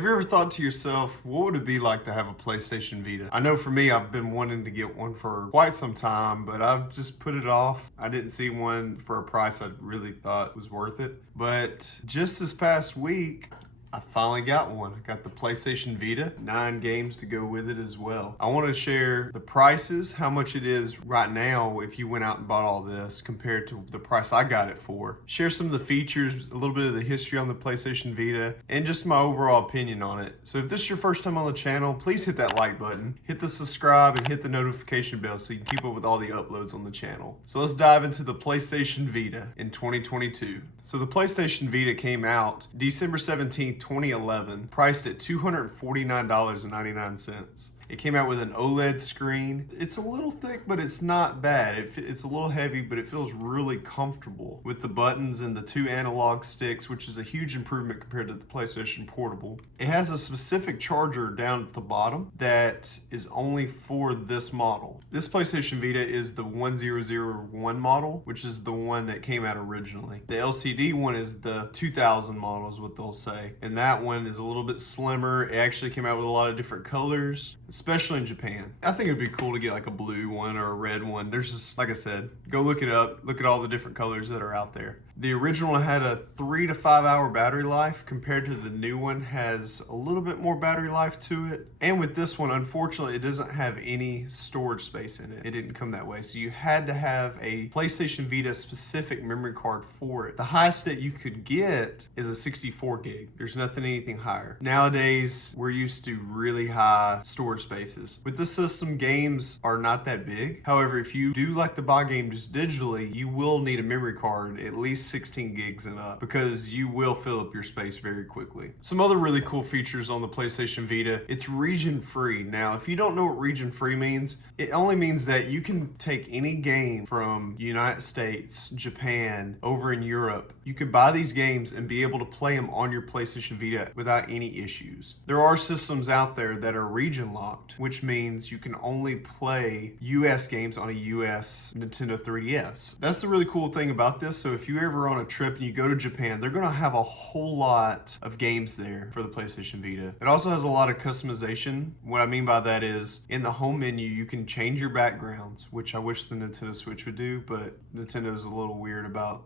Have you ever thought to yourself, what would it be like to have a PlayStation Vita? I know for me, I've been wanting to get one for quite some time, but I've just put it off. I didn't see one for a price I really thought was worth it. But just this past week, I finally got one. I got the PlayStation Vita, 9 games to go with it as well. I want to share the prices, how much it is right now if you went out and bought all this compared to the price I got it for. Share some of the features, a little bit of the history on the PlayStation Vita, and just my overall opinion on it. So if this is your first time on the channel, please hit that like button, hit the subscribe, and hit the notification bell so you can keep up with all the uploads on the channel. So let's dive into the PlayStation Vita in 2022. So the PlayStation Vita came out December 17th, 2011, priced at $249.99. It came out with an OLED screen. It's a little thick, but it's not bad. It's a little heavy, but it feels really comfortable with the buttons and the 2 analog sticks, which is a huge improvement compared to the PlayStation Portable. It has a specific charger down at the bottom that is only for this model. This PlayStation Vita is the 1001 model, which is the one that came out originally. The LCD one is the 2000 model is what they'll say. And that one is a little bit slimmer. It actually came out with a lot of different colors, especially in Japan. I think it'd be cool to get like a blue one or a red one. There's just, like I said, go look it up. Look at all the different colors that are out there. The original one had a 3 to 5 hour battery life compared to the new one has a little bit more battery life to it. And with this one, unfortunately, it doesn't have any storage space in it. It didn't come that way. So you had to have a PlayStation Vita specific memory card for it. The highest that you could get is a 64 gig. There's nothing anything higher. Nowadays, we're used to really high storage spaces. With this system, games are not that big. However, if you do like to buy games digitally, you will need a memory card, at least 16 gigs and up, because you will fill up your space very quickly. Some other really cool features on the PlayStation Vita, it's region free. Now, if you don't know what region free means, it only means that you can take any game from United States, Japan, over in Europe. You can buy these games and be able to play them on your PlayStation Vita without any issues. There are systems out there that are region locked, which means you can only play US games on a US Nintendo 3DS. That's the really cool thing about this. So if you ever on a trip and you go to Japan, they're going to have a whole lot of games there for the PlayStation Vita. It also has a lot of customization. What I mean by that is in the home menu, you can change your backgrounds, which I wish the Nintendo Switch would do, but Nintendo's a little weird about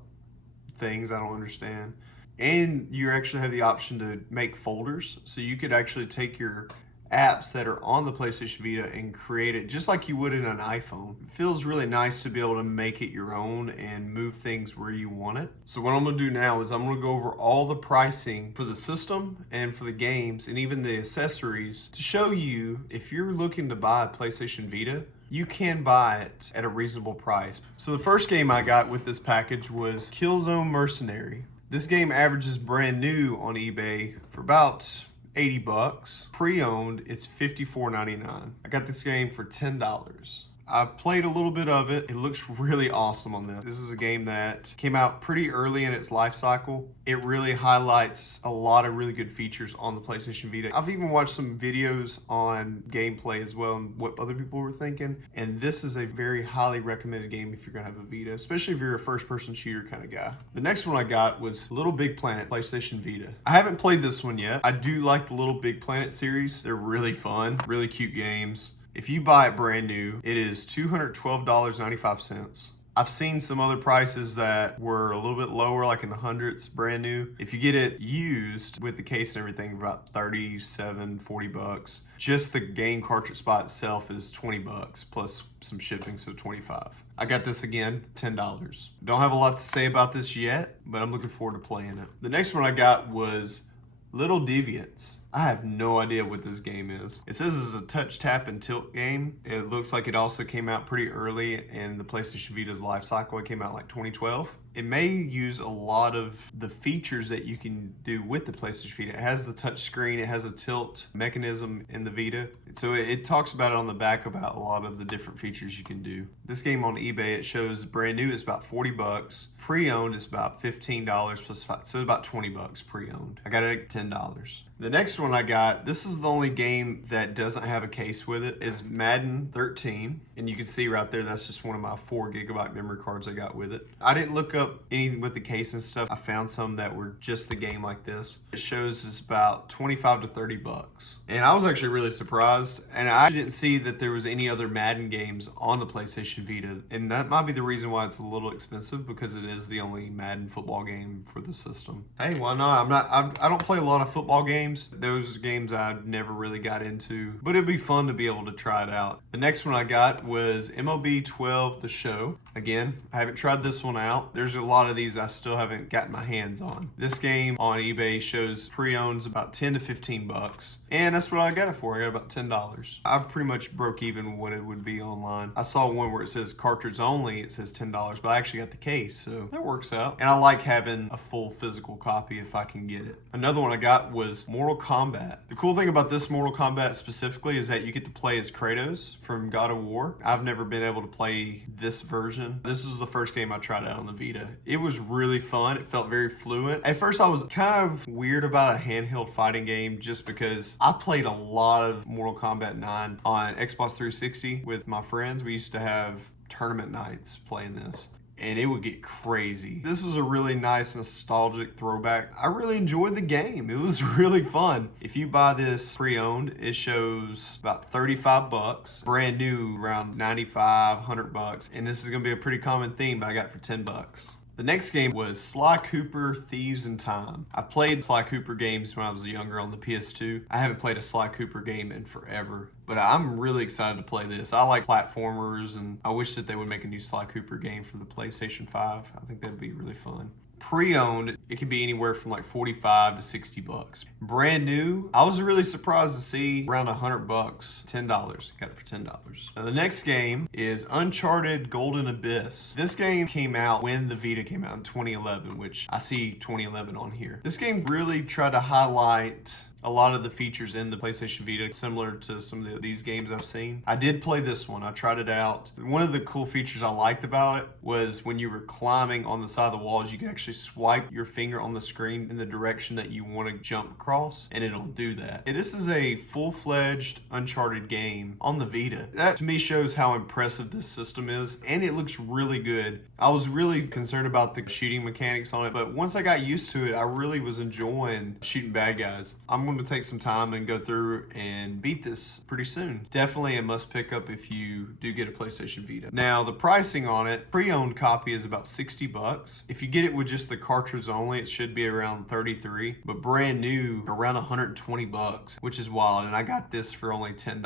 things I don't understand. And you actually have the option to make folders. So you could actually take your apps that are on the PlayStation Vita and create it just like you would in an iPhone. It feels really nice to be able to make it your own and move things where you want it. So what I'm gonna do now is I'm gonna go over all the pricing for the system and for the games and even the accessories to show you if you're looking to buy a PlayStation Vita, you can buy it at a reasonable price. So the first game I got with this package was Killzone Mercenary. This game averages brand new on eBay for about 80 bucks. Pre-owned, it's $54.99. I got this game for $10. I played a little bit of it. It looks really awesome on this. This is a game that came out pretty early in its life cycle. It really highlights a lot of really good features on the PlayStation Vita. I've even watched some videos on gameplay as well and what other people were thinking. And this is a very highly recommended game if you're gonna have a Vita, especially if you're a first-person shooter kind of guy. The next one I got was Little Big Planet PlayStation Vita. I haven't played this one yet. I do like the Little Big Planet series. They're really fun, really cute games. If you buy it brand new, it is $212.95. I've seen some other prices that were a little bit lower, like in the hundreds, brand new. If you get it used with the case and everything, about 37, 40 bucks. Just the game cartridge by itself is 20 bucks plus some shipping, so 25. I got this again, $10. Don't have a lot to say about this yet, but I'm looking forward to playing it. The next one I got was Little Deviants. I have no idea what this game is. It says it's a touch, tap, and tilt game. It looks like it also came out pretty early in the PlayStation Vita's life cycle. It came out like 2012. It may use a lot of the features that you can do with the PlayStation Vita. It has the touch screen, it has a tilt mechanism in the Vita. So it talks about it on the back about a lot of the different features you can do. This game on eBay, it shows brand new is about 40 bucks. Pre-owned is about $15 plus 5, so about 20 bucks pre-owned. I got it at $10. The next one I got, this is the only game that doesn't have a case with it, is Madden 13. And you can see right there, that's just one of my 4 GB memory cards I got with it. I didn't look up anything with the case and stuff. I found some that were just the game like this. It shows it's about 25 to 30 bucks. And I was actually really surprised. And I didn't see that there was any other Madden games on the PlayStation Vita. And that might be the reason why it's a little expensive, because it is the only Madden football game for the system. Hey, why not? I don't play a lot of football games. Those games I never really got into, but it'd be fun to be able to try it out. The next one I got was MLB 12 The Show. Again, I haven't tried this one out. There's a lot of these I still haven't gotten my hands on. This game on eBay shows pre-owns about 10 to 15 bucks. And that's what I got it for. I got about $10. I pretty much broke even what it would be online. I saw one where it says cartridge only, it says $10, but I actually got the case, so that works out. And I like having a full physical copy if I can get it. Another one I got was Mortal Kombat. The cool thing about this Mortal Kombat specifically is that you get to play as Kratos from God of War. I've never been able to play this version. This was the first game I tried out on the Vita. It was really fun. It felt very fluent. At first I was kind of weird about a handheld fighting game just because I played a lot of Mortal Kombat 9 on Xbox 360 with my friends. We used to have tournament nights playing this, and it would get crazy. This was a really nice nostalgic throwback. I really enjoyed the game. It was really fun. If you buy this pre-owned, it shows about 35 bucks. Brand new, around 95, 100 bucks. And this is gonna be a pretty common theme, but I got it for 10 bucks. The next game was Sly Cooper Thieves in Time. I played Sly Cooper games when I was younger on the PS2. I haven't played a Sly Cooper game in forever, but I'm really excited to play this. I like platformers, and I wish that they would make a new Sly Cooper game for the PlayStation 5. I think that'd be really fun. Pre-owned, it could be anywhere from like 45 to 60 bucks. Brand new, I was really surprised to see around 100 bucks, $10. Got it for $10. Now the next game is Uncharted Golden Abyss. This game came out when the Vita came out in 2011, which I see 2011 on here. This game really tried to highlight a lot of the features in the PlayStation Vita, similar to some of these games I've seen. I did play this one. I tried it out. One of the cool features I liked about it was when you were climbing on the side of the walls, you could actually swipe your finger on the screen in the direction that you want to jump across, and it'll do that. And this is a full-fledged Uncharted game on the Vita. That to me shows how impressive this system is, and it looks really good. I was really concerned about the shooting mechanics on it, but once I got used to it, I really was enjoying shooting bad guys. I'm going to take some time and go through and beat this pretty soon. Definitely a must pick up if you do get a PlayStation Vita. Now the pricing on it, pre-owned copy is about 60 bucks. If you get it with just the cartridge only, it should be around 33, but brand new around 120 bucks, which is wild. And I got this for only $10.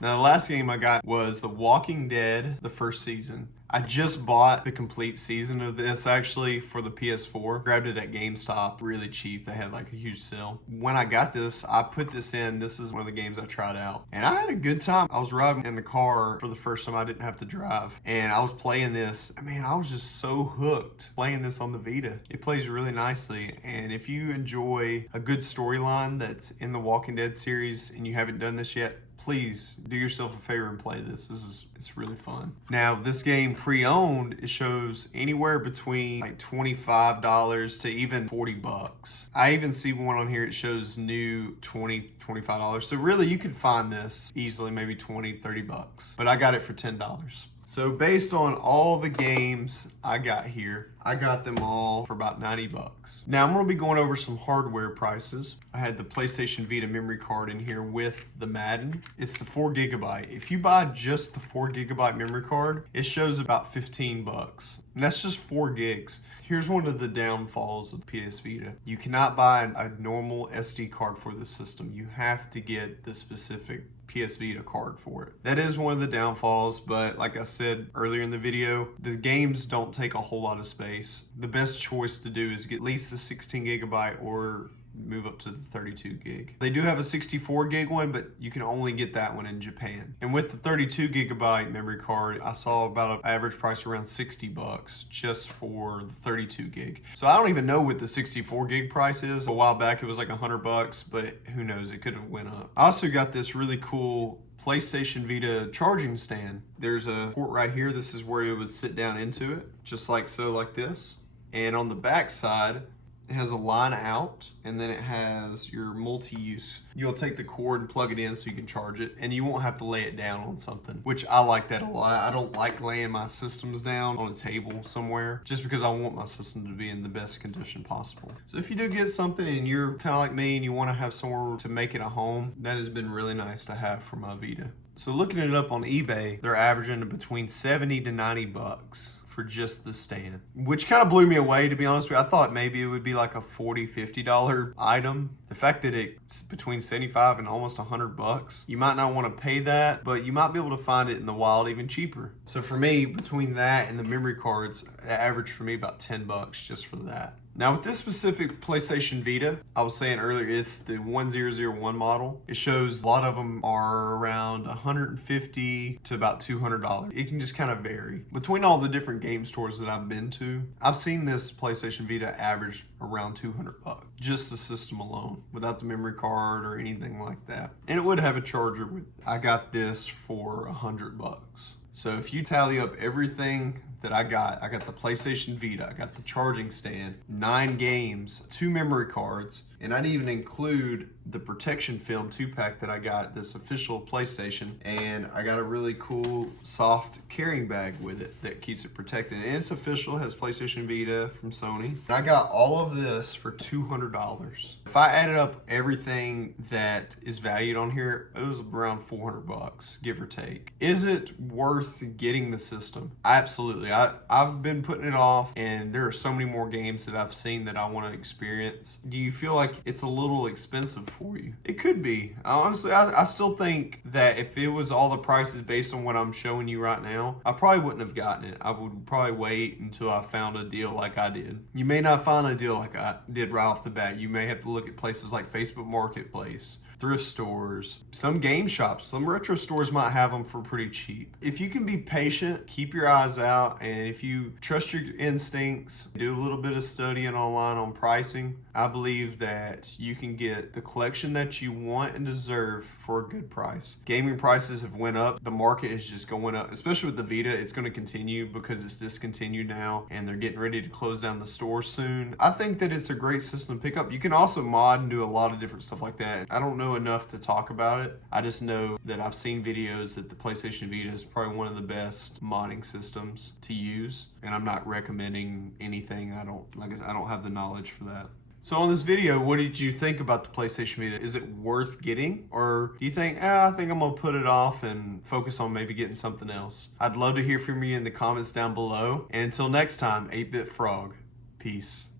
Now the last game I got was The Walking Dead, the first season. I just bought the complete season of this actually for the PS4. Grabbed it at GameStop really cheap. They had like a huge sale. When I got this, I put this in. This is one of the games I tried out. And I had a good time. I was riding in the car for the first time. I didn't have to drive. And I was playing this. Man, I was just so hooked playing this on the Vita. It plays really nicely. And if you enjoy a good storyline that's in the Walking Dead series and you haven't done this yet, please do yourself a favor and play this. It's really fun. Now this game pre-owned, it shows anywhere between like $25 to even 40 bucks. I even see one on here, it shows new $20, $25. So really you could find this easily, maybe 20, 30 bucks. But I got it for $10. So based on all the games I got here, I got them all for about 90 bucks. Now I'm gonna be going over some hardware prices. I had the PlayStation Vita memory card in here with the Madden. It's the 4 gigabyte. If you buy just the 4 gigabyte memory card, it shows about 15 bucks. And that's just 4 gigs. Here's one of the downfalls of the PS Vita. You cannot buy a normal SD card for the system. You have to get the specific PS Vita card for it. That is one of the downfalls, but like I said earlier in the video, the games don't take a whole lot of space. The best choice to do is get at least the 16 gigabyte or move up to the 32 gig. They do have a 64 gig one, but you can only get that one in Japan. And with the 32 gigabyte memory card, I saw about an average price around 60 bucks just for the 32 gig. So I don't even know what the 64 gig price is. A while back it was like 100 bucks, but who knows, it could have went up. I also got this really cool PlayStation Vita charging stand. There's a port right here. This is where you would sit down into it, just like so, like this. And on the back side, It has a line out, and then it has your multi-use. You'll take the cord and plug it in so you can charge it, and you won't have to lay it down on something, which I like that a lot. I don't like laying my systems down on a table somewhere just because I want my system to be in the best condition possible. So if you do get something and you're kind of like me and you want to have somewhere to make it a home, that has been really nice to have for my Vita. So looking it up on eBay, they're averaging between 70 to 90 bucks for just the stand, which kind of blew me away, to be honest with you. I thought maybe it would be like a $40, $50 item. The fact that it's between 75 and almost 100 bucks, you might not want to pay that, but you might be able to find it in the wild even cheaper. So for me, between that and the memory cards, it averaged for me about 10 bucks just for that. Now with this specific PlayStation Vita, I was saying earlier, it's the 1001 model. It shows a lot of them are around $150 to about $200. It can just kind of vary. Between all the different game stores that I've been to, I've seen this PlayStation Vita average around 200 bucks. Just the system alone, without the memory card or anything like that. And it would have a charger with it. I got this for 100 bucks. So if you tally up everything that I got the PlayStation Vita, I got the charging stand, 9 games, 2 memory cards, and I'd even include the protection film 2-pack that I got, this official PlayStation, and I got a really cool soft carrying bag with it that keeps it protected. And it's official, has PlayStation Vita from Sony. And I got all of this for $200. If I added up everything that is valued on here, it was around 400 bucks, give or take. Is it worth getting the system? Absolutely. I've been putting it off, and there are so many more games that I've seen that I want to experience. Do you feel like it's a little expensive for you? It could be. Honestly, I still think that if it was all the prices based on what I'm showing you right now, I probably wouldn't have gotten it. I would probably wait until I found a deal like I did. You may not find a deal like I did right off the bat. You may have to look at places like Facebook Marketplace, thrift stores, some game shops, some retro stores might have them for pretty cheap. If you can be patient, keep your eyes out, and if you trust your instincts, do a little bit of studying online on pricing, I believe that you can get the collection that you want and deserve for a good price. Gaming prices have went up. The market is just going up, especially with the Vita. It's going to continue because it's discontinued now and they're getting ready to close down the store soon. I think that it's a great system to pick up. You can also mod and do a lot of different stuff like that. I don't know enough to talk about it. I just know that I've seen videos that the PlayStation Vita is probably one of the best modding systems to use, and I'm not recommending anything. I don't have the knowledge for that. So on this video, what did you think about the PlayStation Vita? Is it worth getting? Or do you think, I think I'm gonna put it off and focus on maybe getting something else? I'd love to hear from you in the comments down below. And until next time, 8-Bit Frog. Peace.